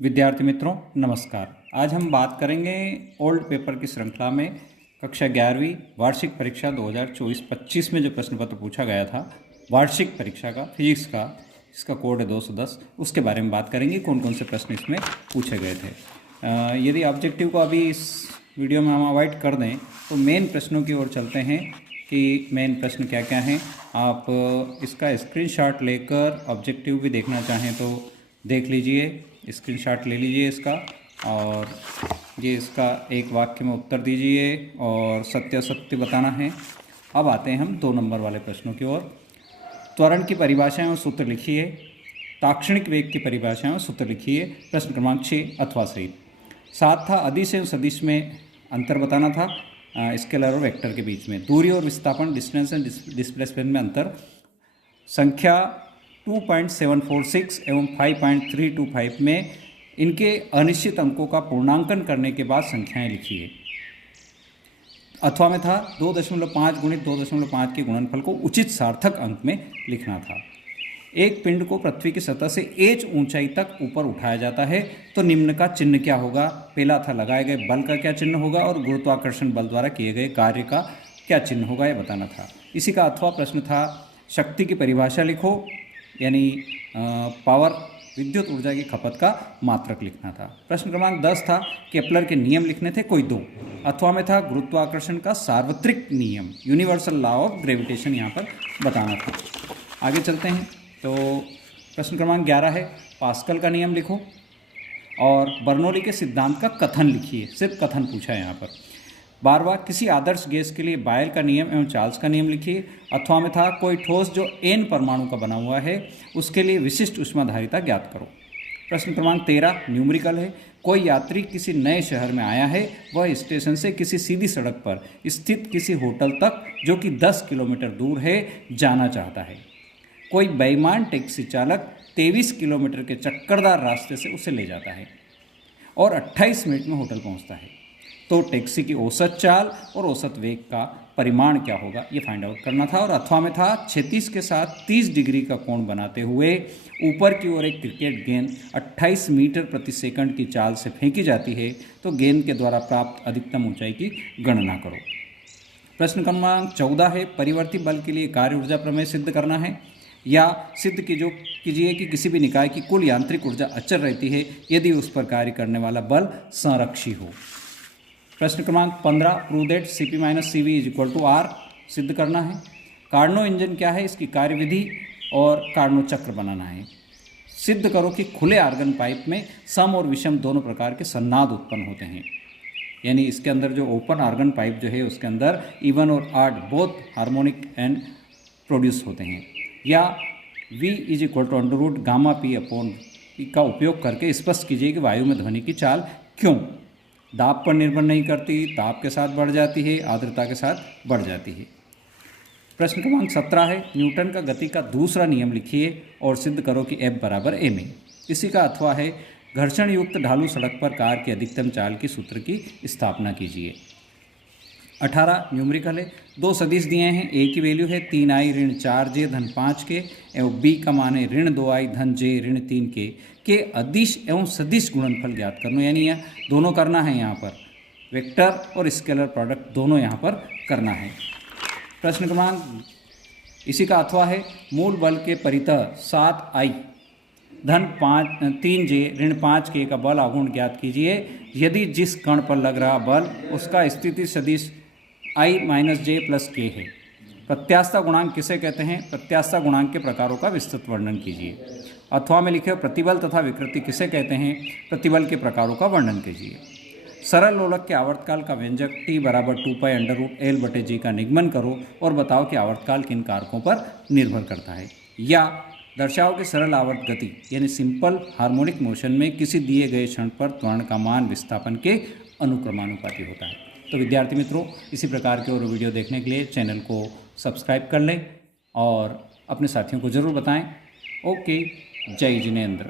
विद्यार्थी मित्रों नमस्कार। आज हम बात करेंगे ओल्ड पेपर की श्रृंखला में कक्षा 11वीं वार्षिक परीक्षा 2024-25 में जो प्रश्न पत्र पूछा गया था वार्षिक परीक्षा का फिजिक्स का, इसका कोड है 210, उसके बारे में बात करेंगे कौन कौन से प्रश्न इसमें पूछे गए थे। यदि ऑब्जेक्टिव को अभी इस वीडियो में हम अवॉइड कर दें तो मेन प्रश्नों की ओर चलते हैं कि मेन प्रश्न क्या क्या हैं। आप इसका स्क्रीनशॉट लेकर ऑब्जेक्टिव भी देखना चाहें तो देख लीजिए, स्क्रीनशॉट ले लीजिए इसका और ये इसका एक वाक्य में उत्तर दीजिए और सत्य असत्य बताना है। अब आते हैं हम 2 नंबर वाले प्रश्नों की ओर। त्वरण की परिभाषाएं और सूत्र लिखिए, ताक्षणिक वेग की परिभाषाएं और सूत्र लिखिए। प्रश्न क्रमांक 6 अथवा सहित। 7 था अदिश एवं सदिश में अंतर बताना था, स्केलर और वेक्टर के बीच में। दूरी और विस्थापन, डिस्टेंस एंड डिस्प्लेसमेंट में अंतर। संख्या 2.746 एवं 5.325 में इनके अनिश्चित अंकों का पूर्णांकन करने के बाद संख्याएं लिखिए। अथवा में था 2.5 गुणित 2.5 के गुणनफल को उचित सार्थक अंक में लिखना था। एक पिंड को पृथ्वी की सतह से h ऊंचाई तक ऊपर उठाया जाता है तो निम्न का चिन्ह क्या होगा। पहला था लगाए गए बल का क्या चिन्ह होगा और गुरुत्वाकर्षण बल द्वारा किए गए कार्य का क्या चिन्ह होगा, यह बताना था। इसी का अथवा प्रश्न था शक्ति की परिभाषा लिखो, यानी पावर विद्युत ऊर्जा की खपत का मात्रक लिखना था। प्रश्न क्रमांक 10 था केपलर के नियम लिखने थे कोई 2। अथवा में था गुरुत्वाकर्षण का सार्वत्रिक नियम, यूनिवर्सल लॉ ऑफ ग्रेविटेशन यहाँ पर बताना था। आगे चलते हैं तो प्रश्न क्रमांक 11 है पास्कल का नियम लिखो और बर्नौली के सिद्धांत का कथन लिखिए। सिर्फ कथन पूछा है यहाँ पर। 12वां किसी आदर्श गैस के लिए बायल का नियम एवं चार्ल्स का नियम लिखिए। अथवा में था कोई ठोस जो n परमाणु का बना हुआ है उसके लिए विशिष्ट ऊष्माधारिता ज्ञात करो। प्रश्न क्रमांक 13 न्यूमेरिकल है। कोई यात्री किसी नए शहर में आया है, वह स्टेशन से किसी सीधी सड़क पर स्थित किसी होटल तक जो कि 10 किलोमीटर दूर है जाना चाहता है। कोई बेईमान टैक्सी चालक 23 किलोमीटर के चक्करदार रास्ते से उसे ले जाता है और 28 मिनट में होटल पहुंचता है, तो टैक्सी की औसत चाल और औसत वेग का परिमाण क्या होगा, ये फाइंड आउट करना था। और अथवा में था क्षैतिज के साथ 30 डिग्री का कोण बनाते हुए ऊपर की ओर एक क्रिकेट गेंद 28 मीटर प्रति सेकंड की चाल से फेंकी जाती है तो गेंद के द्वारा प्राप्त अधिकतम ऊंचाई की गणना करो। प्रश्न क्रमांक 14 है परिवर्ती बल के लिए कार्य ऊर्जा प्रमेय सिद्ध करना है, या सिद्ध कीजिए कि किसी भी निकाय की कुल यांत्रिक ऊर्जा अचर रहती है यदि उस पर कार्य करने वाला बल संरक्षी हो। प्रश्न क्रमांक 15 prove that Cp minus CV is equal to R सिद्ध करना है। कार्नो इंजन क्या है, इसकी कार्यविधि और कार्नो चक्र बनाना है। सिद्ध करो कि खुले आर्गन पाइप में सम और विषम दोनों प्रकार के सन्नाद उत्पन्न होते हैं, यानी इसके अंदर जो ओपन आर्गन पाइप जो है उसके अंदर इवन और odd both harmonic and produce होते हैं। या V is equal to under root gamma P upon P का उपयोग करके स्पष्ट कीजिए कि वायु में ध्वनि की चाल क्यों दाब पर निर्भर नहीं करती, ताप के साथ बढ़ जाती है, आर्द्रता के साथ बढ़ जाती है। प्रश्न क्रमांक 17 है न्यूटन का गति का दूसरा नियम लिखिए और सिद्ध करो कि F बराबर ma। इसी का अथवा है घर्षण युक्त ढालू सड़क पर कार की अधिकतम चाल की सूत्र की स्थापना कीजिए। 18 न्यूमेरिकल है। 2 सदिश दिए हैं, a की वैल्यू है 3i ऋण 4j धन 5 के एवं b का मान है ऋण 2i धन j ऋण 3 के अदिश एवं सदिश गुणनफल ज्ञात करना, यानी यह दोनों करना है। यहाँ पर वेक्टर और स्केलर प्रोडक्ट दोनों यहाँ पर करना है। प्रश्न क्रमांक इसी का अथवा है मूल बल के परितः 7i धन 3j ऋण 5k का बल आघूर्ण ज्ञात कीजिए यदि जिस कण पर लग रहा बल उसका स्थिति सदिश i minus j plus k है। प्रत्यास्थता गुणांक किसे कहते हैं, प्रत्यास्थता गुणांक के प्रकारों का विस्तृत वर्णन कीजिए। अथवा में लिखे प्रतिबल तथा विकृति किसे कहते हैं, प्रतिबल के प्रकारों का वर्णन कीजिए। सरल लोलक के आवर्तकाल का व्यंजक t बराबर 2 पाई अंडर रूट L बटे G का निगमन करो और बताओ कि आवर्तकाल किन कारकों पर निर्भर करता है। या दर्शाओ कि सरल आवर्त गति यानी सिंपल हार्मोनिक मोशन में किसी दिए गए क्षण पर त्वरण का मान विस्थापन के अनुक्रमानुपाती होता है। तो विद्यार्थी मित्रों इसी प्रकार के और वीडियो देखने के लिए चैनल को सब्सक्राइब कर लें और अपने साथियों को ज़रूर बताएं। ओके, जय जिनेंद्र।